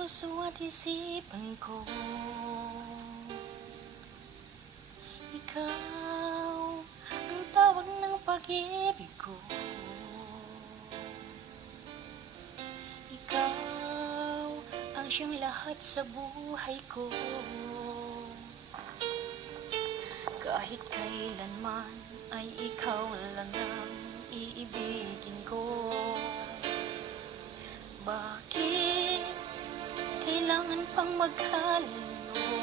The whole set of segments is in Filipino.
puso at isipan ko. Ikaw ang tawag ng pag-ibig ko. Ikaw ang siyang lahat sa buhay ko. Kahit kailanman ay ikaw lang ang iibigin ko. Bakit kailangan pang magkalino?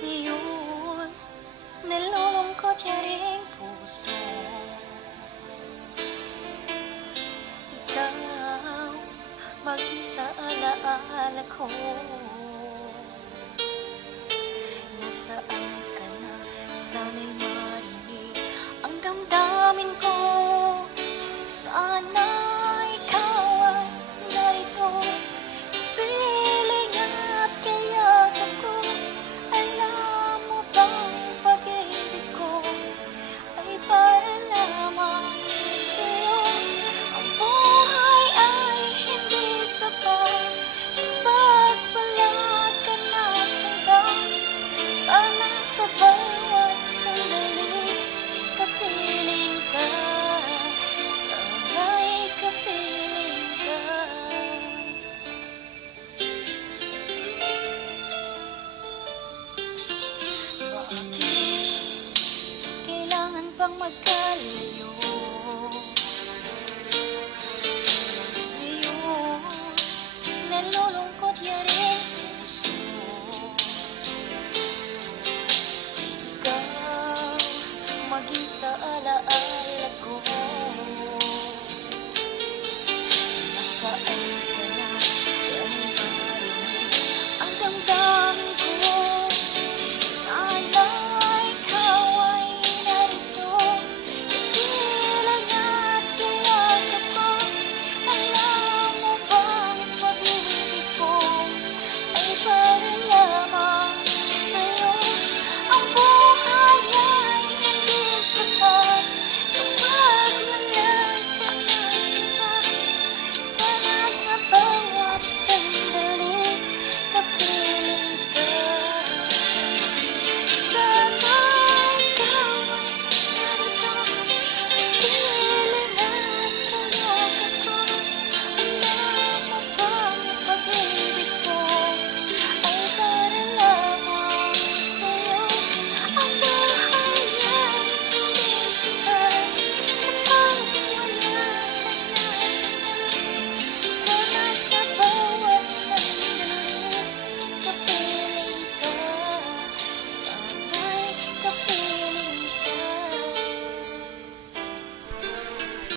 Ngayon, nalulungkot yung ring puso. Ikaw, mag-isa alaala ko.